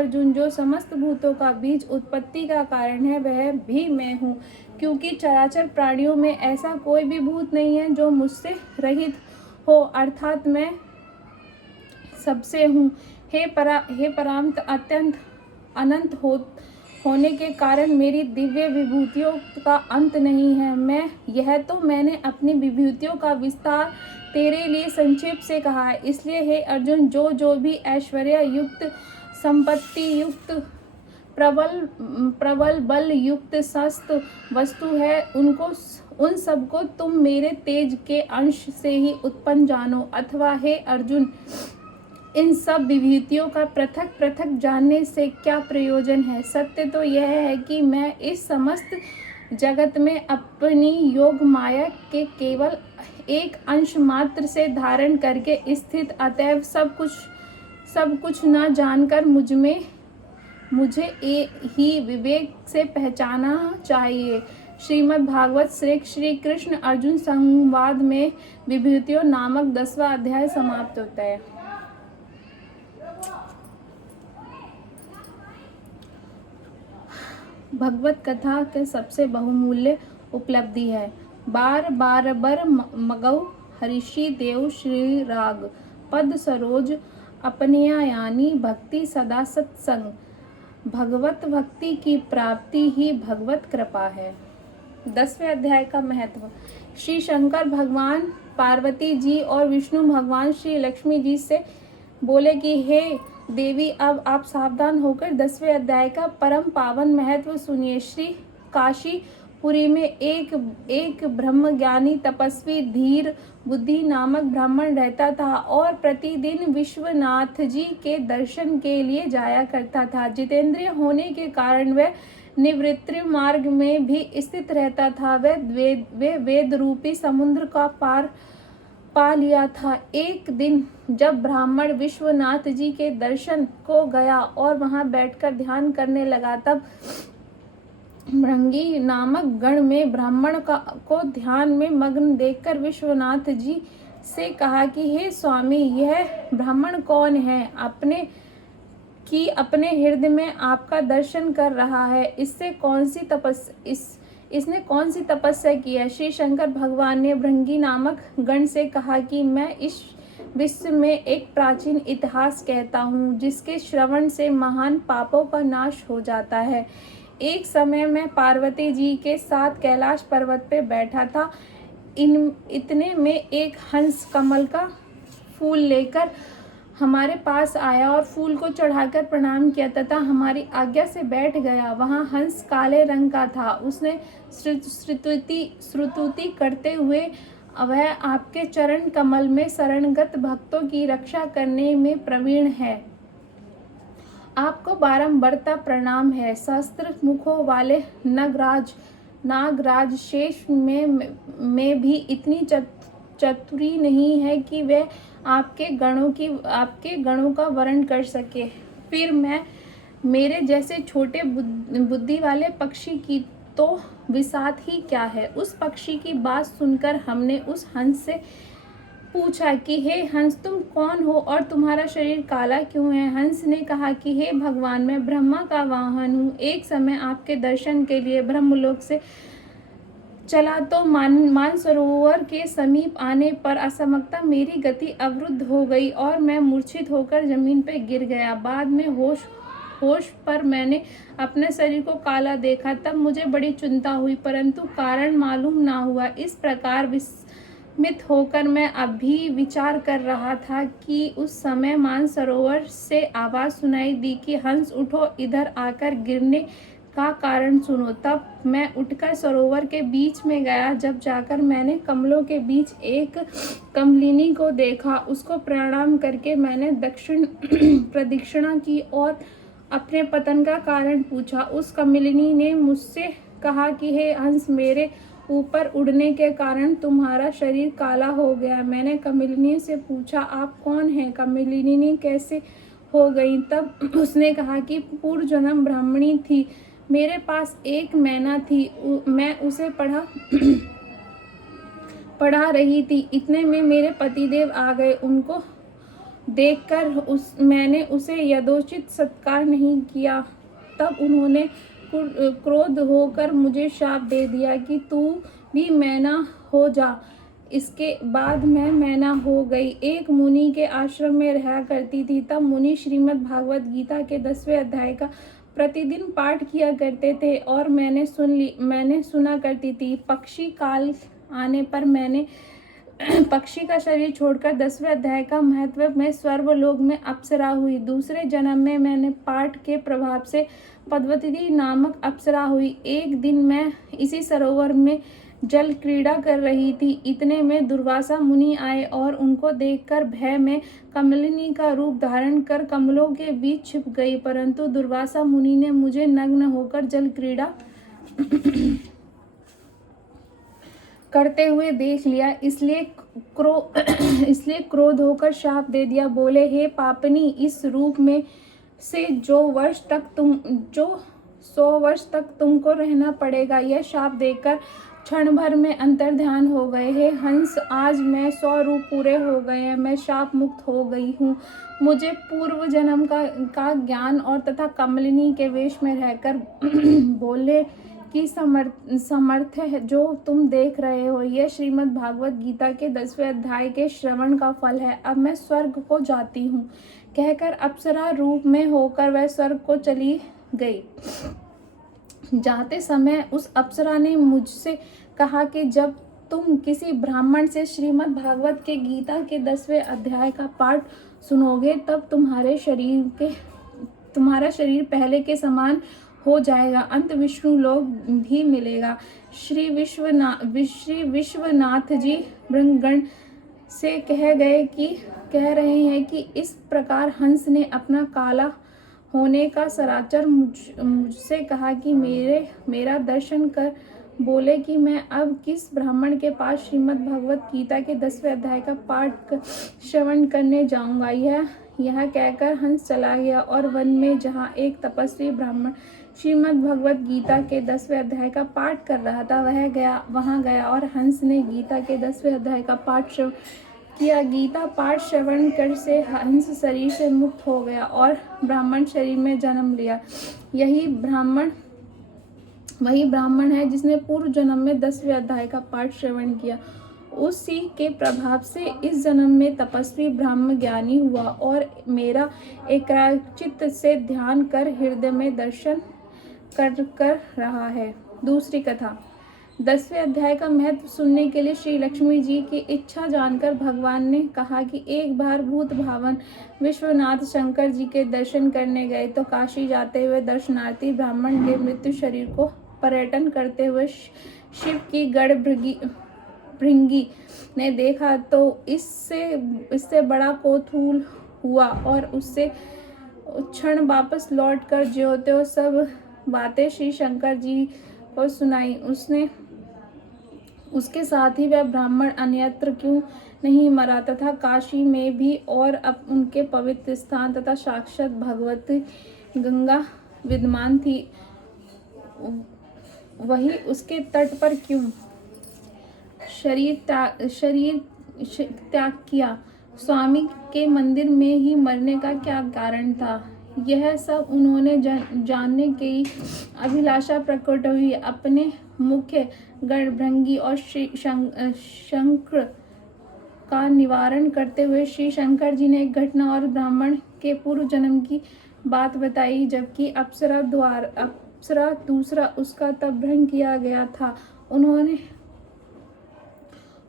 अर्जुन, जो समस्त भूतों का बीज उत्पत्ति का कारण है वह भी मैं हूँ, क्योंकि चराचर प्राणियों में ऐसा कोई भी भूत नहीं है जो मुझसे रहित हो, अर्थात मैं सबसे हूँ। हे परांत अत्यंत अनंत होने के कारण मेरी दिव्य विभूतियों का अंत नहीं है। मैंने अपनी विभूतियों का विस्तार तेरे लिए संक्षेप से कहा है। इसलिए हे अर्जुन, जो भी ऐश्वर्य युक्त, संपत्ति युक्त, प्रबल बल युक्त शस्त्र वस्तु है, उन सबको तुम मेरे तेज के अंश से ही उत्पन्न जानो। अथवा हे अर्जुन, इन सब विभूतियों का पृथक पृथक जानने से क्या प्रयोजन है? सत्य तो यह है कि मैं इस समस्त जगत में अपनी योग माया के केवल एक अंश मात्र से धारण करके स्थित, अतएव सब कुछ न जानकर मुझे ही विवेक से पहचाना चाहिए। श्रीमद् भागवत श्री कृष्ण अर्जुन संवाद में विभूतियों नामक 10वां अध्याय समाप्त होता है। भगवत कथा के सबसे बहुमूल्य उपलब्धि है। बार बर मगौ हरिषि देव श्री राग, पद सरोज अपनिया यानी भक्ति सदा सत्संग। भगवत भक्ति की प्राप्ति ही भगवत कृपा है। 10वें अध्याय का महत्व। श्री शंकर भगवान पार्वती जी और विष्णु भगवान श्री लक्ष्मी जी से बोले कि हे देवी, अब आप सावधान होकर 10वें अध्याय का परम पावन महत्व सुनिए। श्री काशीपुरी में एक ब्रह्मज्ञानी तपस्वी धीर बुद्धि नामक ब्राह्मण रहता था और प्रतिदिन विश्वनाथ जी के दर्शन के लिए जाया करता था। जितेंद्रिय होने के कारण वह निवृत्ति मार्ग में भी स्थित रहता था। वह वेद रूपी समुद्र का पार पा लिया था। एक दिन जब ब्राह्मण विश्वनाथ जी के दर्शन को गया और वहां बैठकर ध्यान करने लगा, तब भृंगी नामक गण में ब्राह्मण को ध्यान में मग्न देखकर विश्वनाथ जी से कहा कि हे स्वामी, यह ब्राह्मण कौन है अपने हृदय में आपका दर्शन कर रहा है? इसने कौन सी तपस्या की है? श्री शंकर भगवान ने भृंगी नामक गण से कहा कि मैं इस विश्व में एक प्राचीन इतिहास कहता हूँ, जिसके श्रवण से महान पापों का नाश हो जाता है। एक समय मैं पार्वती जी के साथ कैलाश पर्वत पे बैठा था। इतने में एक हंस कमल का फूल लेकर हमारे पास आया और फूल को चढ़ाकर प्रणाम किया तथा हमारी आज्ञा से बैठ गया। वहाँ हंस काले रंग का था। उसने स्तुति करते हुए वह आपके चरण कमल में शरणगत भक्तों की रक्षा करने में प्रवीण है, आपको बारंबारता प्रणाम है। सहस्त्र मुखों वाले नागराज शेष में भी इतनी चतुरी नहीं है कि वे आपके गणों का वर्ण कर सके। फिर मेरे जैसे छोटे बुद्धि वाले पक्षी की तो विसात ही क्या है। उस पक्षी की बात सुनकर हमने उस हंस से पूछा कि हे हंस, तुम कौन हो और तुम्हारा शरीर काला क्यों है? हंस ने कहा कि हे भगवान, मैं ब्रह्मा का वाहन हूँ। एक समय आपके दर्शन के लिए ब्रह्मलोक से चला तो मानसरोवर के समीप आने पर असमकता मेरी गति अवरुद्ध हो गई और मैं मूर्छित होकर जमीन पर गिर गया। बाद में होश पर मैंने अपने शरीर को काला देखा। तब मुझे बड़ी चिंता हुई, परंतु कारण मालूम ना हुआ। इस प्रकार विस्मित होकर मैं अभी विचार कर रहा था कि उस समय मानसरोवर से आवाज सुनाई दी कि हंस उठो, इधर आकर गिरने का कारण सुनो। तब मैं उठकर सरोवर के बीच में गया। जब जाकर मैंने कमलों के बीच एक कमलिनी को देखा। उसको प्रणाम करके मैंने दक्षिण प्रदक्षिणा की और अपने पतन का कारण पूछा। उस कमलिनी ने मुझसे कहा कि हे हंस, मेरे ऊपर उड़ने के कारण तुम्हारा शरीर काला हो गया। मैंने कमलिनी से पूछा, आप कौन हैं? कमलिनी कैसे हो गई? तब उसने कहा कि पूर्व जन्म ब्राह्मणी थी, मेरे पास एक मैना थी, मैं उसे पढ़ा रही थी। इतने में मेरे पतिदेव आ गए। उनको देखकर मैंने उसे यथोचित सत्कार नहीं किया। तब उन्होंने क्रोध होकर मुझे शाप दे दिया कि तू भी मैना हो जा। इसके बाद मैं मैना हो गई। एक मुनि के आश्रम में रहा करती थी। तब मुनि श्रीमद् भागवत गीता के 10वें अध्याय का प्रतिदिन पाठ किया करते थे और मैंने सुना करती थी। पक्षी काल आने पर मैंने पक्षी का शरीर छोड़कर 10वें अध्याय का महत्व में स्वर्गलोक में अप्सरा हुई। दूसरे जन्म में मैंने पाठ के प्रभाव से पद्मावती नामक अप्सरा हुई। एक दिन मैं इसी सरोवर में जल क्रीड़ा कर रही थी। इतने में दुर्वासा मुनि आए और उनको देखकर भय में कमलिनी का रूप धारण कर कमलों के बीच छिप गई। परंतु दुर्वासा मुनि ने मुझे नग्न होकर जल क्रीड़ा करते हुए देख लिया, इसलिए क्रोध होकर शाप दे दिया। बोले, हे पापनी, इस रूप में से 100 वर्ष तक तुमको रहना पड़ेगा। यह शाप देकर क्षण भर में अंतर्ध्यान हो गए। हे हंस, आज मैं 100 रूप पूरे हो गए हैं। मैं शाप मुक्त हो गई हूँ। मुझे पूर्व जन्म का ज्ञान और तथा कमलिनी के वेश में रहकर बोले कि समर्थ है जो तुम देख रहे हो, यह श्रीमद् भागवत गीता के 10वें अध्याय के श्रवण का फल है। अब मैं स्वर्ग को जाती हूँ। कहकर अप्सरा रूप में होकर वह स्वर्ग को चली गई। जाते समय उस अप्सरा ने मुझसे कहा कि जब तुम किसी ब्राह्मण से श्रीमद् भागवत के गीता के 10वें अध्याय का पाठ सुनोगे तब तुम्हारा शरीर पहले के समान हो जाएगा। अंत विष्णु लोक भी मिलेगा। श्री विश्वनाथ जी भृंगगण से कह रहे हैं कि इस प्रकार हंस ने अपना काला होने का सराचर मुझसे कहा कि मेरा दर्शन कर बोले कि मैं अब किस ब्राह्मण के पास श्रीमद् भगवत गीता के 10वें अध्याय का पाठ श्रवण करने जाऊंगा। यह कहकर हंस चला गया और वन में जहाँ एक तपस्वी ब्राह्मण श्रीमद् भगवत गीता के 10वें अध्याय का पाठ कर रहा था वहाँ गया और हंस ने गीता के 10वें अध्याय का पाठ श्रवण किया। गीता पाठ श्रवण कर से हंस शरीर से मुक्त हो गया और ब्राह्मण शरीर में जन्म लिया। वही ब्राह्मण है जिसने पूर्व जन्म में 10वें अध्याय का पाठ श्रवण किया। उसी के प्रभाव से इस जन्म में तपस्वी ब्रह्म ज्ञानी हुआ और मेरा एकाग्रचित्त से ध्यान कर हृदय में दर्शन कर रहा है। दूसरी कथा। 10वें अध्याय का महत्व सुनने के लिए श्री लक्ष्मी जी की इच्छा जानकर भगवान ने कहा कि एक बार भूत भावन विश्वनाथ शंकर जी के दर्शन करने गए तो काशी जाते हुए दर्शनार्थी ब्राह्मण के मृत्यु शरीर को पर्यटन करते हुए शिव की गढ़ भृंगी ने देखा तो इससे बड़ा कौतूहल हुआ और उससे क्षण वापस लौट कर ज्योतियों सब बातें श्री शंकर जी को सुनाई। उसके साथ ही वह ब्राह्मण अन्यत्र क्यों नहीं मरा तथा काशी में भी और अब उनके पवित्र स्थान तथा साक्षात भगवती गंगा विद्यमान थी, वही उसके तट पर क्यों शरीर त्याग किया। स्वामी के मंदिर में ही मरने का क्या कारण था। यह सब उन्होंने जानने की अभिलाषा प्रकट हुई। अपने मुख्य गढ़भृंगी और शंकर का निवारण करते हुए श्री शंकर जी ने एक घटना और ब्राह्मण के पूर्व जन्म की बात बताई, जबकि अप्सरा दूसरा उसका तब भ्रंग किया गया था।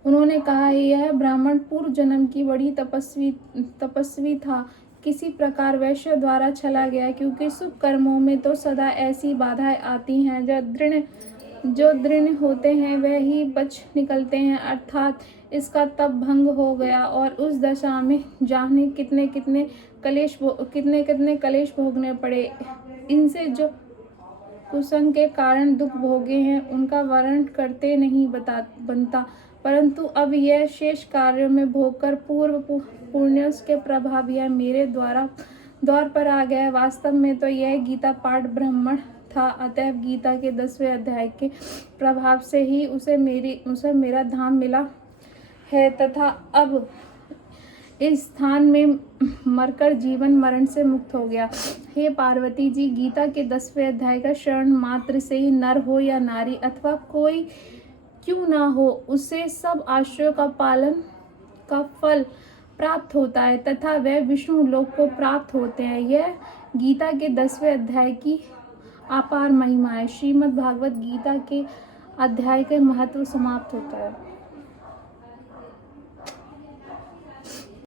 उन्होंने कहा, यह ब्राह्मण पूर्व जन्म की बड़ी तपस्वी था, किसी प्रकार वैश्य द्वारा चला गया, क्योंकि शुभ कर्मों में तो सदा ऐसी बाधाएं आती हैं। जो दृढ़ होते हैं वह ही बच निकलते हैं, अर्थात इसका तप भंग हो गया और उस दशा में जाने कितने कितने कलेश भोगने पड़े। इनसे जो कुसंग के कारण दुख भोगे हैं उनका वर्णन करते नहीं बनता, परंतु अब यह शेष कार्यों में भोगकर पूर्व पुण्यों के प्रभाव यह मेरे द्वार पर आ गया। वास्तव में तो यह गीता पाठ ब्राह्मण था, अतएव गीता के 10वें अध्याय के प्रभाव से ही उसे मेरा धाम मिला है तथा अब इस स्थान में मरकर जीवन मरण से मुक्त हो गया। हे पार्वती जी, गीता के 10वें अध्याय का श्रवण मात्र से ही नर हो या नारी अथवा कोई क्यों ना हो, उसे सब आश्रयों का पालन का फल प्राप्त होता है तथा वह विष्णु लोक को प्राप्त होते हैं। यह गीता के 10वें अध्याय की अपार महिमा है। श्रीमद् भागवत गीता के अध्याय का महत्व समाप्त होता है।